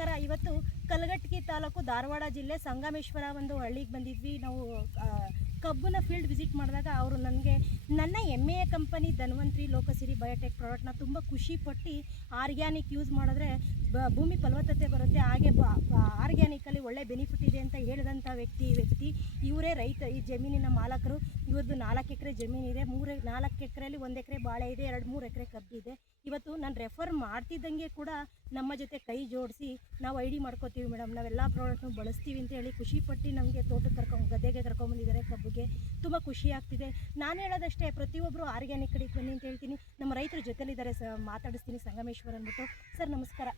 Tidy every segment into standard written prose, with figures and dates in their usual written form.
ನಮಸ್ಕಾರ. ಇವತ್ತು ಕಲಘಟಗಿ ತಾಲೂಕು ಧಾರವಾಡ ಜಿಲ್ಲೆ ಸಂಗಮೇಶ್ವರ ಒಂದು ಹಳ್ಳಿಗೆ ಬಂದಿದ್ವಿ. ನಾವು ಕಬ್ಬನ ಫೀಲ್ಡ್ ವಿಸಿಟ್ ಮಾಡಿದಾಗ ಅವರು ನನಗೆ ನನ್ನ ಹೆಮ್ಮೆಯ ಕಂಪನಿ ಧನ್ವಂತ್ರಿ ಲೋಕಸಿರಿ ಬಯೋಟೆಕ್ ಪ್ರಾಡಕ್ಟ್ನ ತುಂಬ ಖುಷಿಪಟ್ಟು ಆರ್ಗ್ಯಾನಿಕ್ ಯೂಸ್ ಮಾಡಿದ್ರೆ ಭೂಮಿ ಫಲವತ್ತತೆ ಬರುತ್ತೆ, ಹಾಗೆ ಆರ್ಗ್ಯಾನಿಕಲ್ಲಿ ಒಳ್ಳೆ ಬೆನಿಫಿಟ್ ಇದೆ ಅಂತ ಹೇಳಿದಂಥ ವ್ಯಕ್ತಿ ಇವರೇ ರೈತ. ಈ ಜಮೀನಿನ ಮಾಲಕರು. ಇವ್ರದ್ದು 4 ಎಕರೆ ಜಮೀನಿದೆ. 4 ಎಕರೆಯಲ್ಲಿ 1 ಎಕರೆ ಬಾಳೆ ಇದೆ, 2-3 ಎಕರೆ ಕಬ್ಬಿದೆ. ಇವತ್ತು ನಾನು ರೆಫರ್ ಮಾಡ್ತಿದ್ದಂಗೆ ಕೂಡ ನಮ್ಮ ಜೊತೆ ಕೈ ಜೋಡಿಸಿ ನಾವು ಐಡಿ ಮಾಡ್ಕೋತೀವಿ ಮೇಡಮ್, ನಾವೆಲ್ಲ ಪ್ರಾಡಕ್ಟ್ನು ಬಳಸ್ತೀವಿ ಅಂತ ಹೇಳಿ ಖುಷಿಪಟ್ಟು ನಮಗೆ ತೋಟಕ್ಕೆ ಗದ್ದೆಗೆ ಕರ್ಕೊಂಬಂದಿದ್ದಾರೆ. ಕಬ್ಬಿಗೆ ತುಂಬ ಖುಷಿ ಆಗ್ತಿದೆ. ನಾನು ಹೇಳೋದಷ್ಟೇ, ಪ್ರತಿಯೊಬ್ಬರು ಆರ್ಗ್ಯಾನಿಕ್ ಕಡೆಗೆ ಬನ್ನಿ ಅಂತ ಹೇಳ್ತೀನಿ. ನಮ್ಮ ರೈತರ ಜೊತೆಲಿದ್ದಾರೆ, ಮಾತಾಡಿಸ್ತೀನಿ. ಸಂಗಮೇಶ್ವರ್ ಅಂದ್ಬಿಟ್ಟು. ಸರ್ ನಮಸ್ಕಾರ.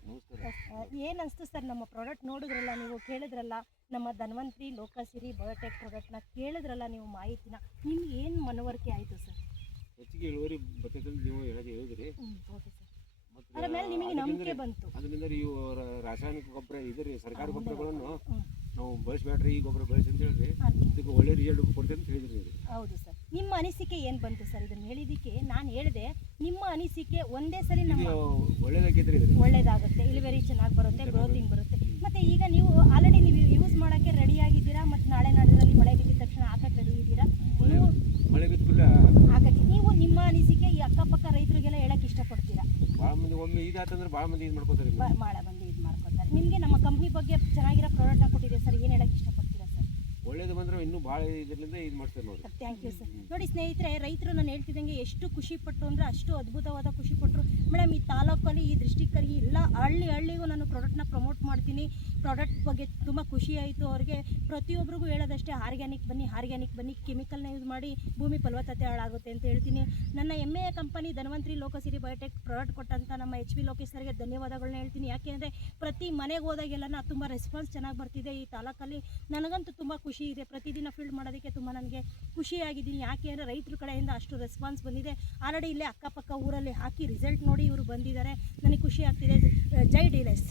ಏನು ಅನಿಸ್ತು ಸರ್ ನಮ್ಮ ಪ್ರಾಡಕ್ಟ್ ನೋಡಿದ್ರಲ್ಲ, ನೀವು ಕೇಳಿದ್ರಲ್ಲ, ನಮ್ಮ ಧನ್ವಂತ್ರಿ ಲೋಕಸಿರಿ ಬಯೋಟೆಕ್ ಪ್ರಾಡಕ್ಟ್ನ ಕೇಳಿದ್ರಲ್ಲ ನೀವು ಮಾಹಿತಿನ, ನಿಮ್ಗೆ ಏನು ಮನವರಿಕೆ ಆಯಿತು ಸರ್? ಹೆಚ್ಚಿಗೆ ಇಳುವರಿ ಬರ್ತೈತೆ ಅಂತ ನೀವು ಹೇಳಿದ್ರಿ. Okay sir. ಅದರ ಮೇಲೆ ನಿಮಗೆ ನಂಬಿಕೆ ಬಂತು? ಅದರಿಂದ ಇವು ರಾಸಾಯನಿಕ ಗೊಬ್ಬರ ಇದ್ರಿ, ಸರ್ಕಾರ ಗೊಬ್ಬರಗಳನ್ನು ನಾವು ಬಳಸಬೇಡ್ರಿ, ಈ ಗೊಬ್ಬರ ಬಳಸಿ ಅಂತ ಹೇಳಿದ್ರಿ. ಇದಕ್ಕೆ ಒಳ್ಳೆ ರಿಸಲ್ಟ್ ಕೊಡ್ತೇವೆ ಅಂತ ಹೇಳಿದ್ರಿ ನೀವು. ಹೌದು ಸರ್. ನಿಮ್ಮ ಅನಿಸಿಕೆ ಏನು ಬಂತು ಸರ್ ಇದನ್ನು ಹೇಳಿದ್ದಕ್ಕೆ? ನಾನು ಹೇಳಿದೆ ನಿಮ್ಮ ಅನಿಸಿಕೆ ಒಂದೇ ಸರಿ ನಮ್ಮ ಒಳ್ಳೇದಾಗಿದ್ರಿ, ಒಳ್ಳೇದಾಗುತ್ತೆ, ಇಳುವರಿ ಚೆನ್ನಾಗಿ ಬರುತ್ತೆ, ಗ್ರೋತಿಂಗ್ ಬರುತ್ತೆ. ಮತ್ತು ಈಗ ನೀವು ಆಲ್ರೆಡಿ ನೀವು ಯೂಸ್ ಮಾಡೋಕ್ಕೆ ರೆಡಿ ಆಗಿದ್ದೀರಾ, ಮತ್ತು ನಾಳೆ ನಾಡಿದ್ರಲ್ಲಿ ಮಳೆ ಬಿದ್ದ ತಕ್ಷಣ ಹಾಕಕ್ಕೆ ರೆಡಿ ಇದ್ದೀರಾ? ಮಳೆ ಬಿದ್ದುಬಿಟ್ಟ ಹಾಕಕ್ಕೆ ನೀವು ನಿಮ್ಮ ಅನಿಸಿಕೆ ಈ ಅಕ್ಕಪಕ್ಕ ರೈತರಿಗೆಲ್ಲ ಹೇಳಕ್ಕೆ ಇಷ್ಟಪಡ್ತೀರಾ? ಭಾಳ ಮಂದಿ ಒಮ್ಮೆ ಇದಾತಂದ್ರೆ ಭಾಳ ಮಂದಿ ಇದು ಮಾಡ್ಕೋತಾರೆ, ಭಾಳ ಮಂದಿ ಇದು ಮಾಡ್ಕೊತಾರೆ. ನಿಮಗೆ ನಮ್ಮ ಕಂಪ್ನಿ ಬಗ್ಗೆ ಚೆನ್ನಾಗಿರೋ ಪ್ರಾಡಕ್ಟ್ನ ಕೊಟ್ಟಿದೆ ಸರ್, ಏನು ಹೇಳಕ್ಕೆ ಇಷ್ಟಪಡ್ತೀರಾ ಸರ್? ಒಳ್ಳೇದು ಬಂದ್ರೆ ಇನ್ನೂ ಭಾಳ ಇದರಿಂದ ಇದು ಮಾಡ್ತಾರೆ ನೋಡಿ. Thank you sir. ನೋಡಿ ಸ್ನೇಹಿತರೆ, ರೈತರು ನಾನು ಹೇಳ್ತಿದ್ದಂಗೆ ಎಷ್ಟು ಖುಷಿಪಟ್ಟರು ಅಂದರೆ ಅಷ್ಟು ಅದ್ಭುತವಾದ ಖುಷಿಪಟ್ಟರು. ಮೇಡಮ್, ಈ ತಾಲೂಕಲ್ಲಿ ಈ ಡಿಸ್ಟಿಕ್ಕಲ್ಲಿ ಎಲ್ಲ ಹಳ್ಳಿಗೂ ನಾನು ಪ್ರಾಡಕ್ಟ್ನ ಪ್ರಮೋಟ್ ಮಾಡ್ತೀನಿ. ಪ್ರಾಡಕ್ಟ್ ಬಗ್ಗೆ ತುಂಬ ಖುಷಿ ಆಯಿತು ಅವ್ರಿಗೆ. ಪ್ರತಿಯೊಬ್ಬರಿಗೂ ಹೇಳೋದಷ್ಟೇ, ಆರ್ಗ್ಯಾನಿಕ್ ಬನ್ನಿ, ಕೆಮಿಕಲ್ನ ಯೂಸ್ ಮಾಡಿ ಭೂಮಿ ಫಲವತ್ತತೆ ಹಾಳಾಗುತ್ತೆ ಅಂತ ಹೇಳ್ತೀನಿ. ನನ್ನ ಹೆಮ್ಮೆಯ ಕಂಪನಿ ಧನ್ವಂತ್ರಿ ಲೋಕಸಿರಿ ಬಯೋಟೆಕ್ ಪ್ರಾಡಕ್ಟ್ ಕೊಟ್ಟಂಥ ನಮ್ಮ HB ಲೋಕೇಶ್ ಸರ್ಗೆ ಧನ್ಯವಾದಗಳನ್ನ ಹೇಳ್ತೀನಿ. ಯಾಕೆಂದರೆ ಪ್ರತಿ ಮನೆಗೆ ಹೋದಾಗೆಲ್ಲ ತುಂಬ ರೆಸ್ಪಾನ್ಸ್ ಚೆನ್ನಾಗಿ ಬರ್ತಿದೆ ಈ ತಾಲೂಕಲ್ಲಿ. ನನಗಂತೂ ತುಂಬ ಖುಷಿ ಇದೆ. ಪ್ರತಿದಿನ ಫೀಲ್ಡ್ ಮಾಡೋದಕ್ಕೆ ತುಂಬ ನನಗೆ ಖುಷಿಯಾಗಿದ್ದೀನಿ. ಯಾಕೆ ಅಂದರೆ ರೈತರ ಕಡೆಯಿಂದ ಅಷ್ಟು ರೆಸ್ಪಾನ್ಸ್ ಬಂದಿದೆ. ಆಲ್ರೆಡಿ ಇಲ್ಲೇ ಅಕ್ಕಪಕ್ಕ ಊರಲ್ಲಿ ಹಾಕಿ ರಿಸಲ್ಟ್ ನೋಡಿ ಇವರು ಬಂದಿದ್ದಾರೆ. ನನಗೆ ಖುಷಿ ಆಗ್ತಿದೆ. ಜೈ ಡೀಲರ್ಸ್.